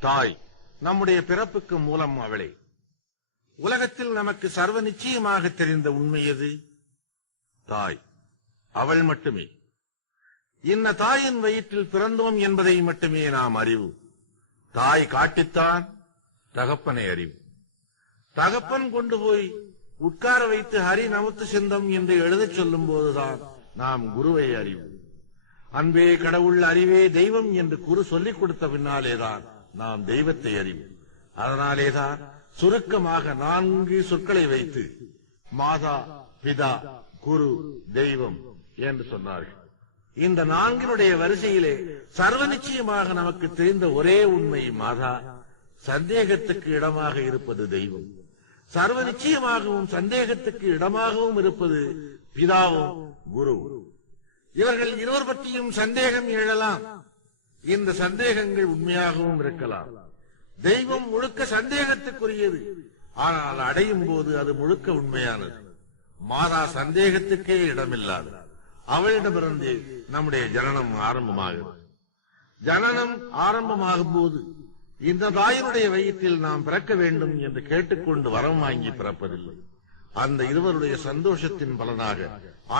தாய். நம்முடைய பிறப்புக்கு மூலம் அவளே. உலகத்தில் நமக்கு சர்வ நிச்சயமாக தெரிந்த உண்மை எது? தாய். அவள் மட்டுமே. இன்ன தாயின் வயிற்றில் பிறந்தோம் என்பதை மட்டுமே நாம் அறிவு. தாய் காட்டித்தான் தகப்பனை அறிவு. தகப்பன் கொண்டு போய் உட்கார வைத்து ஹரி நமத்து சிந்தம் என்று எழுதச் சொல்லும் போதுதான் நாம் குருவை அறிவு அன்பே கடவுள் அறிவே தெய்வம் என்று குரு சொல்லிக் கொடுத்த பின்னாலேதான் நாம் தெய்வத்தை அறிவோம். அதனாலேதான் சுருக்கமாக நான்கு சொற்களை வைத்து மாதா பிதா குரு தெய்வம் என்று சொன்னார்கள். இந்த நான்கினுடைய வரிசையிலே சர்வ நிச்சயமாக நமக்கு தெரிந்த ஒரே உண்மை மாதா சந்தேகத்துக்கு இடமாக இருப்பது தெய்வம். சர்வ நிச்சயமாகவும் சந்தேகத்துக்கு இடமாகவும் இருப்பது பிதாவும் குரு இவர்கள் இருவர் பற்றியும் சந்தேகம் எழலாம். இந்த சந்தேகங்கள் உண்மையாகவும் இருக்கலாம். தெய்வம் முழுக்க சந்தேகத்துக்குரியது. ஆனால் அடையும் போது அது முழுக்க உண்மையானது. மாதா சந்தேகத்துக்கே இடமில்லாது. அவளிடமிருந்து நம்முடைய ஜனனம் ஆரம்பமாகிறது. ஜனனம் ஆரம்பமாகும் போது இந்த தாயினுடைய வயிற்றில் நாம் பிறக்க வேண்டும் என்று கேட்டுக்கொண்டு வரம் வாங்கி பிறப்பதில்லை. அந்த இருவருடைய சந்தோஷத்தின் பலனாக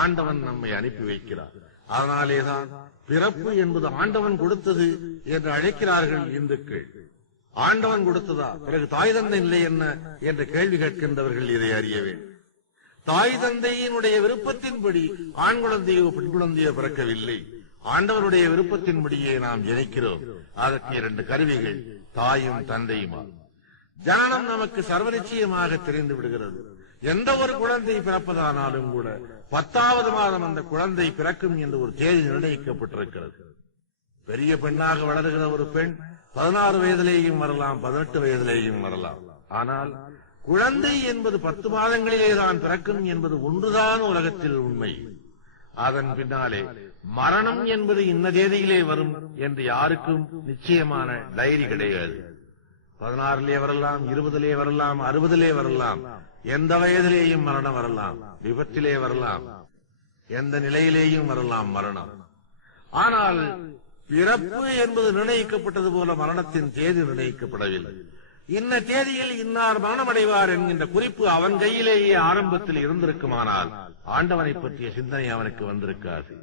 ஆண்டவன் நம்மை அனுப்பி வைக்கிறார். அதனாலேதான் பிறப்பு என்பது ஆண்டவன் கொடுத்தது என்று அழைக்கிறார்கள் இந்துக்கள். ஆண்டவன் கொடுத்ததா? பிறகு தாய் தந்தை இல்லை என்ன என்ற கேள்வி கேட்கின்றவர்கள் இதை அறிய வேண்டும். தாய் தந்தையினுடைய விருப்பத்தின்படி ஆண் குழந்தையோ பெண் குழந்தையோ பிறக்கவில்லை. ஆண்டவருடைய விருப்பத்தின்படியே நாம் ஜனிக்கிறோம். அதற்கு இரண்டு கருவிகள் தாயும் தந்தையுமா. ஜனனம் நமக்கு சர்வநிச்சயமாக தெரிந்து விடுகிறது. எந்த ஒரு குழந்தை பிறப்பதானாலும் கூட பத்தாவது மாதம் அந்த குழந்தை பிறக்கும் என்று ஒரு தேதி நிர்ணயிக்கப்பட்டிருக்கிறது. பெரிய பெண்ணாக வளருகிற ஒரு பெண் பதினாறு வயதிலேயும் வரலாம் பதினெட்டு வயதிலேயும் வரலாம். ஆனால் குழந்தை என்பது பத்து மாதங்களிலே தான் பிறக்கும் என்பது ஒன்றுதான் உலகத்தில் உண்மை. அதன் பின்னாலே மரணம் என்பது இந்த தேதியிலே வரும் என்று யாருக்கும் நிச்சயமான டைரி கிடையாது. பதினாறுலே வரலாம் இருபதிலே வரலாம் அறுபதிலே வரலாம். எந்த வயதிலேயும் மரணம் வரலாம் விபத்திலே வரலாம் எந்த நிலையிலேயும் வரலாம் மரணம். ஆனால் பிறப்பு என்பது நிர்ணயிக்கப்பட்டது போல மரணத்தின் தேதி நிர்ணயிக்கப்படவில்லை. இன்ன தேதியில் இன்னார் மரணமடைவார் என்கின்ற குறிப்பு அவன் கையிலேயே ஆரம்பத்தில் இருந்திருக்குமானால் ஆண்டவனை பற்றிய சிந்தனை அவனுக்கு வந்திருக்காது.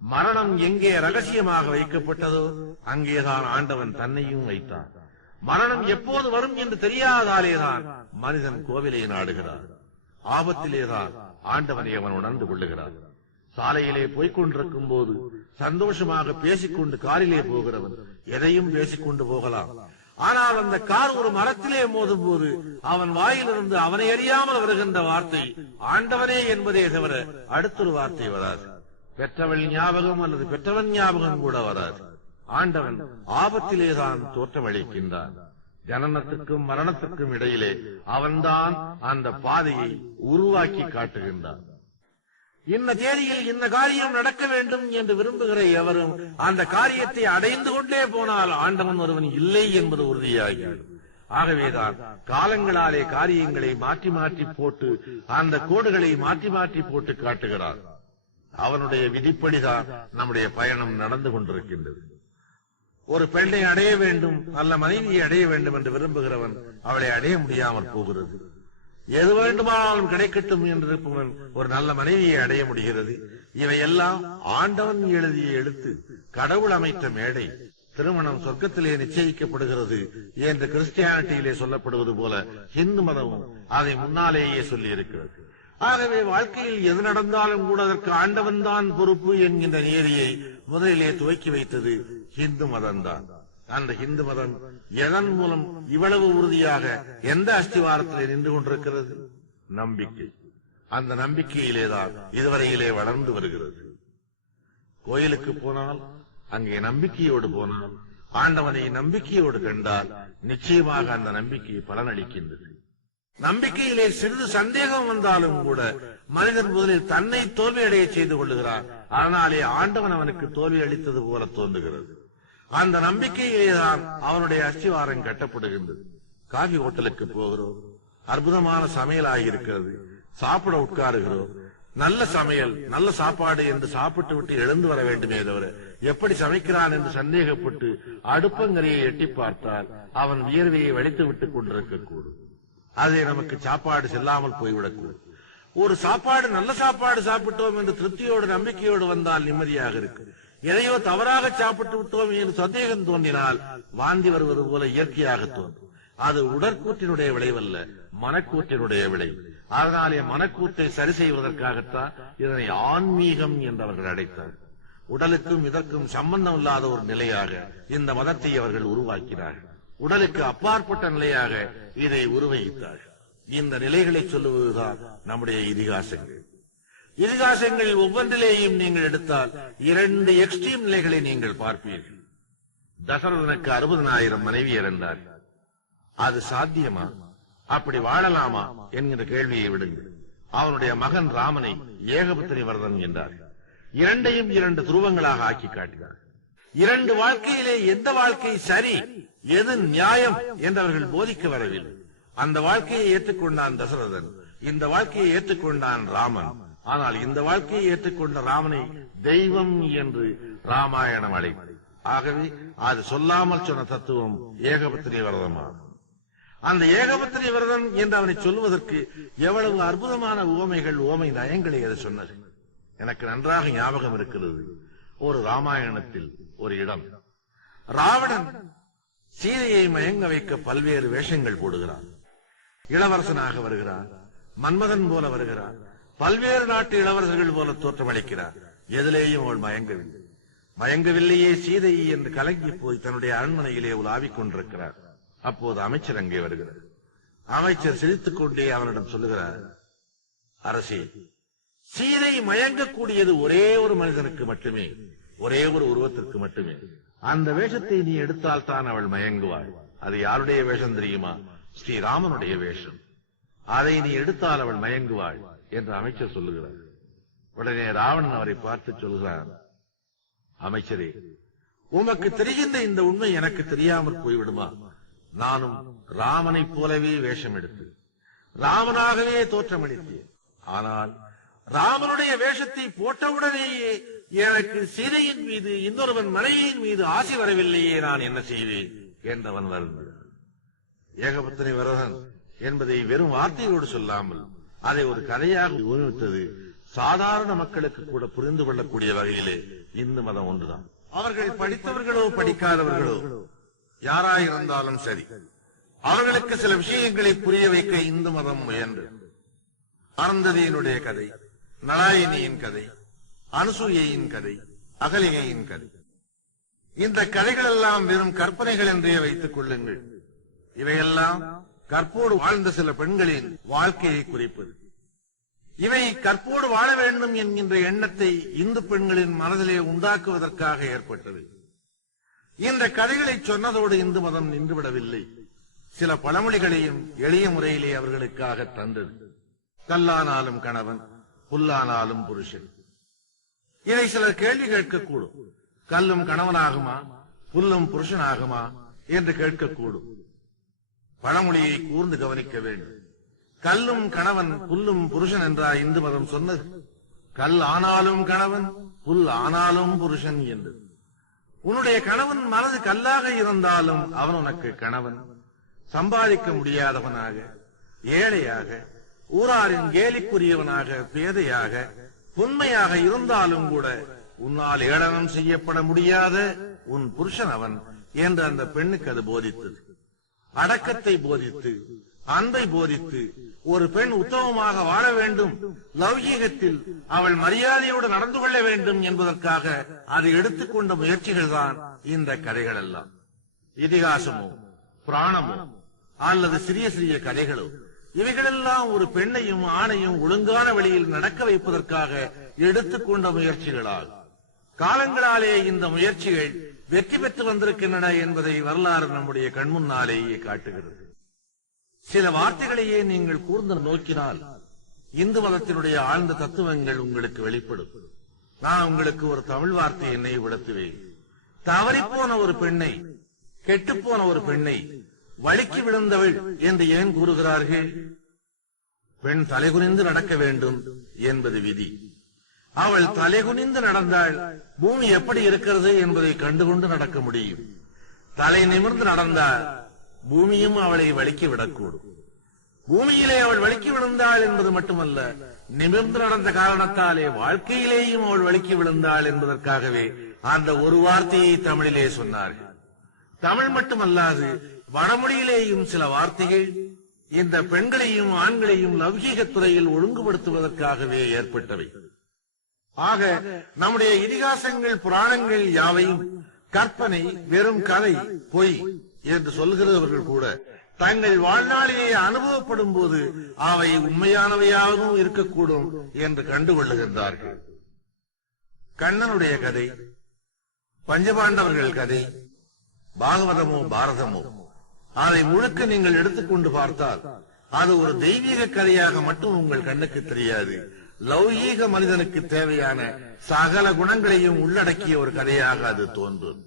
மரணம் எங்கே ரகசியமாக வைக்கப்பட்டதோ அங்கேதான் ஆண்டவன் தன்னையும் வைத்தான். மரணம் எப்போது வரும் என்று தெரியாதாலேதான் மனிதன் கோவிலை நாடுகிறார் ஆபத்திலேதான் ஆண்டவனை அவன் உணர்ந்து கொள்ளுகிறான். சாலையிலே போய்க் கொண்டிருக்கும் போது சந்தோஷமாக பேசிக்கொண்டு காரிலே போகிறவன் எதையும் பேசிக்கொண்டு போகலாம். ஆனால் அந்த கார் ஒரு மரத்திலே மோதும் போது அவன் வாயிலிருந்து அவனை அறியாமல் வருகின்ற வார்த்தை ஆண்டவனே என்பதே தவிர அடுத்தொரு வார்த்தை வராது. பெற்றவள் ஞாபகம் அல்லது பெற்றவன் ஞாபகம் கூட வராது. ஆண்டவன் ஆபத்திலேதான் தோற்றமளிக்கின்றான். ஜனனத்துக்கும் மரணத்துக்கும் இடையிலே அவன்தான் அந்த பாதையை உருவாக்கி காட்டுகின்றான். இந்த தேதியில் இந்த காரியம் நடக்க வேண்டும் என்று விரும்புகிற எவரும் அந்த காரியத்தை அடைந்து கொண்டே போனால் ஆண்டவன் ஒருவன் இல்லை என்பது உறுதியாகிறது ஆகவேதான் காலங்களாலே காரியங்களை மாற்றி மாற்றி போட்டு அந்த கோடுகளை மாற்றி மாற்றி போட்டு காட்டுகிறார். அவனுடைய விதிப்படிதான் நம்முடைய பயணம் நடந்து கொண்டிருக்கின்றது. ஒரு பெண்ணை அடைய வேண்டும் நல்ல மனைவியை அடைய வேண்டும் என்று விரும்புகிறவன் அவளை அடைய முடியாமல் போகிறது. எது வேண்டுமானாலும் கிடைக்கட்டும் என்று இருப்பவன் ஒரு நல்ல மனைவியை அடைய முடிகிறது. இவையெல்லாம் ஆண்டவன் எழுதிய எழுத்து கடவுள் அமைத்த மேடை. திருமணம் சொர்க்கத்திலே நிச்சயிக்கப்படுகிறது என்று கிறிஸ்டியானிட்டியிலே சொல்லப்படுவது போல ஹிந்து மதமும் அதை முன்னாலேயே சொல்லி இருக்கிறது ஆகவே வாழ்க்கையில் எது நடந்தாலும் கூட அதற்கு ஆண்டவன் தான் பொறுப்பு என்கின்ற நியதியை முதலிலே துவக்கி வைத்தது ஹிந்து மதம் தான் அந்த ஹிந்து மதம் எதன் மூலம் இவ்வளவு உறுதியாக எந்த அஸ்திவாரத்திலே நின்று கொண்டிருக்கிறது? நம்பிக்கை. அந்த நம்பிக்கையிலேதான் இதுவரையிலே வளர்ந்து வருகிறது. கோயிலுக்கு போனால் அங்கே நம்பிக்கையோடு போனால் ஆண்டவனை நம்பிக்கையோடு கண்டால் நிச்சயமாக அந்த நம்பிக்கை பலனளிக்கின்றது. நம்பிக்கையிலே சிறிது சந்தேகம் வந்தாலும் கூட மனிதன் முதலில் தன்னை தோல்வியடைய செய்து கொள்ளுகிறான். ஆனாலே ஆண்டவன் அவனுக்கு தோல்வி அளித்தது போல தோன்றுகிறது. அந்த நம்பிக்கையிலேதான் அவனுடைய அஸ்திவாரம் கட்டப்படுகின்றது. காஃபி ஹோட்டலுக்கு போகிறோம். அற்புதமான சமையல் ஆகியிருக்கிறது சாப்பிட உட்காருகிறோம். நல்ல சமையல் நல்ல சாப்பாடு என்று சாப்பிட்டு விட்டு எழுந்து வர வேண்டுமே தவிர எப்படி சமைக்கிறான் என்று சந்தேகப்பட்டு அடுப்பங்கரையை எட்டி பார்த்தால் அவன் வியர்வையை வடித்து விட்டுக் கொண்டிருக்க கூடும். அதை நமக்கு சாப்பாடு செல்லாமல் போய்விடக்கூடும். ஒரு சாப்பாடு நல்ல சாப்பாடு சாப்பிட்டோம் என்று திருப்தியோடு நம்பிக்கையோடு வந்தால் நிம்மதியாக இருக்கு எதையோ தவறாக சாப்பிட்டு விட்டோம் என்று சந்தேகம் தோன்றினால் வாந்தி வருவது போல இயற்கையாக தோன்றும். அது உடற்கூற்றினுடைய விளைவல்ல மனக்கூற்றினுடைய விளைவு. அதனாலே மனக்கூற்றை சரி செய்வதற்காகத்தான் இதனை ஆன்மீகம் என்று அவர்கள் அழைத்தார். உடலுக்கும் இதற்கும் சம்பந்தம் இல்லாத ஒரு நிலையாக இந்த மதத்தை அவர்கள் உருவாக்கினார்கள். உடலுக்கு அப்பாற்பட்ட நிலையாக இதை உருவகித்தார்கள் இந்த நிலைகளை சொல்லுவதுதான் நம்முடைய இதிகாசங்கள். இதிகாசங்கள் ஒவ்வொன்றிலேயும் நீங்கள் எடுத்தால் இரண்டு எக்ஸ்ட்ரீம் நிலைகளை நீங்கள் பார்ப்பீர்கள். தசரதனுக்கு அறுபதனாயிரம் மனைவி இறந்தார் அது சாத்தியமா? அப்படி வாழலாமா என்கிற கேள்வியை விடுங்கள். அவனுடைய மகன் ராமனை ஏகபத்திரி வரதன் என்றார். இரண்டையும் இரண்டு துருவங்களாக ஆக்கி காட்டினார். இரண்டு வாழ்க்கையிலே எந்த வாழ்க்கை சரி எது நியாயம் என்றவர்கள் போதிக்க வரவில்லை. அந்த வாழ்க்கையை ஏற்றுக்கொண்டான் தசரதன் இந்த வாழ்க்கையை ஏற்றுக்கொண்டான் ராமன். ஆனால் இந்த வாழ்க்கையை ஏற்றுக்கொண்ட ராமனை தெய்வம் என்று ராமாயணம் அழை ஆகவே அது சொல்லாமல் சொன்ன தத்துவம் ஏகபத்திரி விரதமாகும். அந்த ஏகபத்திரி விரதம் என்று அவனை சொல்வதற்கு எவ்வளவு அற்புதமான உவமைகள் உவமை நயங்களை அது சொன்னது. எனக்கு நன்றாக ஞாபகம் இருக்கிறது. ஒரு ராமாயணத்தில் ஒரு இடம். ராவணன் சீதையை மயங்க வைக்க பல்வேறு வேஷங்கள் போடுகிறான். இளவரசனாக வருகிறார் மன்மதன் போல வருகிறார் பல்வேறு நாட்டு இளவரசர்கள் போல தோற்றமளிக்கிறார் எதிலேயும் அவள் மயங்கவில்லை. மயங்கவில்லையே சீதை என்று கலங்கி போய் தன்னுடைய அரண்மனையிலே உலாவிக் கொண்டிருக்கிறார். அப்போது அமைச்சர் அங்கே வருகிறார். அமைச்சர் சிரித்துக் கொண்டே அவனிடம் சொல்லுகிறார் அரசே சீதை மயங்கக்கூடியது ஒரே ஒரு மனிதனுக்கு மட்டுமே. ஒரே ஒரு உருவத்திற்கு மட்டுமே. அந்த வேஷத்தை நீ எடுத்தால் தான் அவள் மயங்குவாள். அது யாருடைய வேஷம் தெரியுமா? ஸ்ரீராமனுடைய வேஷம். அதை நீ எடுத்தால் அவள் மயங்குவாள் என்று அமைச்சர் சொல்லுகிறார். உடனே ராவணன் அவரை பார்த்து சொல்கிறான். அமைச்சரே உமக்கு தெரிகின்ற இந்த உண்மை எனக்கு தெரியாமல் போய்விடுமா? நானும் ராமனைப் போலவே வேஷம் எடுத்து ராமனாகவே தோற்றமளித்தேன். ஆனால் ராமனுடைய வேஷத்தை போட்டவுடனேயே எனக்கு சீதையின் மீது இன்னொருவன் மனைவியின் மீது ஆசை வரவில்லையே நான் என்ன செய்வேன்? என்றவன் வருகிறான் ஏகபத்திரை விரதன் என்பதை வெறும் வார்த்தையோடு சொல்லாமல் அதை ஒரு கதையாக உருவித்தது சாதாரண மக்களுக்கு கூட புரிந்து கொள்ளக்கூடிய வகையிலே இந்து மதம் ஒன்றுதான். அவர்கள் படித்தவர்களோ படிக்காதவர்களோ யாராயிருந்தாலும் சரி அவர்களுக்கு சில விஷயங்களை புரிய வைக்க இந்து மதம் முயன்று. அருந்ததியினுடைய கதை நலாயினியின் கதை அனுசூயையின் கதை அகலிகையின் கதை. இந்த கதைகள் எல்லாம் வெறும் கற்பனைகள் என்றே வைத்துக் கொள்ளுங்கள். இவையெல்லாம் கற்போடு வாழ்ந்த சில பெண்களின் வாழ்க்கையை குறிப்பது. இவை கற்போடு வாழ வேண்டும் என்கின்ற எண்ணத்தை இந்து பெண்களின் மனதிலே உண்டாக்குவதற்காக ஏற்பட்டது. இந்த கதைகளை சொன்னதோடு இந்து மதம் நின்றுவிடவில்லை. சில பழமொழிகளையும் எளிய முறையிலே அவர்களுக்காக தந்தது. கல்லானாலும் கணவன் புல்லானாலும் புருஷன். இதை சிலர் கேள்வி கேட்கக்கூடும். கல்லும் கணவனாகுமா? புல்லும் புருஷனாகுமா? என்று கேட்கக்கூடும். பழமொழியை கூர்ந்து கவனிக்க வேண்டும். கல்லும் கணவன் புல்லும் புருஷன் என்றா இந்து மதம் சொன்னது. கல் ஆனாலும் கணவன் புல் ஆனாலும் புருஷன் என்று. உன்னுடைய கணவன் மனது கல்லாக இருந்தாலும் அவன் உனக்கு கணவன். சம்பாதிக்க முடியாதவனாக ஏழையாக ஊராரின் கேலிக்குரியவனாக பேதையாக உண்மையாக இருந்தாலும் கூட உன்னால் ஏளனம் செய்யப்பட முடியாத. உன் புருஷன் அவன் என்று அந்த பெண்ணுக்கு அது போதித்தது. அடக்கத்தை போதித்து அன்பை போதித்து ஒரு பெண் உத்தமமாக வாழ வேண்டும். லௌகீகத்தில் அவள் மரியாதையோடு நடந்து கொள்ள வேண்டும் என்பதற்காக அது எடுத்துக்கொண்ட முயற்சிகள் தான் இந்த கதைகள் எல்லாம் இதிகாசமோ புராணமோ அல்லது சிறிய சிறிய கதைகளோ இவைகளெல்லாம் ஒரு பெண்ணையும் ஆணையும் ஒழுங்கான வழியில் நடக்க வைப்பதற்காக எடுத்துக்கொண்ட முயற்சிகளால். காலங்களாலே இந்த முயற்சிகள் வெற்றி பெற்று வந்திருக்கின்றன என்பதை வரலாறு நம்முடைய கண்முன்னாலேயே காட்டுகிறது. சில வார்த்தைகளையே நீங்கள் கூர்ந்து நோக்கினால் இந்து மதத்தினுடைய ஆழ்ந்த தத்துவங்கள் உங்களுக்கு வெளிப்படும். நான் உங்களுக்கு ஒரு தமிழ் வார்த்தையை நினைவுபடுத்துவேன் தவறிப்போன ஒரு பெண்ணை கெட்டுப்போன ஒரு பெண்ணை வழுக்கி விழுந்தவள் என்று ஏன் கூறுகிறார்கள்? பெண் தலைகுனிந்து நடக்க வேண்டும் என்பது விதி. அவள் தலைகுனிந்து நடந்தால் பூமி எப்படி இருக்கிறது என்பதை கண்டுகொண்டு நடக்க முடியும். தலை நிமிர்ந்து நடந்தால் பூமியும் அவளை வலிக்கி விடக்கூடும். பூமியிலே அவள் வலிக்கி விழுந்தாள் என்பது மட்டுமல்ல நிமிர்ந்து நடந்த காரணத்தாலே வாழ்க்கையிலேயும் அவள் வலிக்கி விழுந்தாள் என்பதற்காகவே அந்த ஒரு வார்த்தையை தமிழிலே சொன்னார்கள். தமிழ் மட்டுமல்லாது வடமொழியிலேயும் சில வார்த்தைகள் இந்த பெண்களையும் ஆண்களையும் லௌகீக துறையில் ஒழுங்குபடுத்துவதற்காகவே ஏற்பட்டவை. ஆக நம்முடைய இதிகாசங்கள் புராணங்கள் யாவையும் கற்பனை வெறும் கதை பொய் என்று சொல்கிறவர்கள் கூட தங்கள் வாழ்நாளிலே அனுபவப்படும் போது அவை உண்மையானவையாகவும் இருக்கக்கூடும் என்று கண்டுகொள்ளுகின்றார்கள். கண்ணனுடைய கதை பஞ்சபாண்டவர்கள் கதை பாகவதமோ பாரதமோ? அதை முழுக்க நீங்கள் எடுத்துக்கொண்டு பார்த்தால் அது ஒரு தெய்வீக கதையாக மட்டும் உங்கள் கண்ணுக்கு தெரியாது. லௌகீக மனிதனுக்கு தேவையான சகல குணங்களையும் உள்ளடக்கிய ஒரு கதையாக அது தோன்றும்.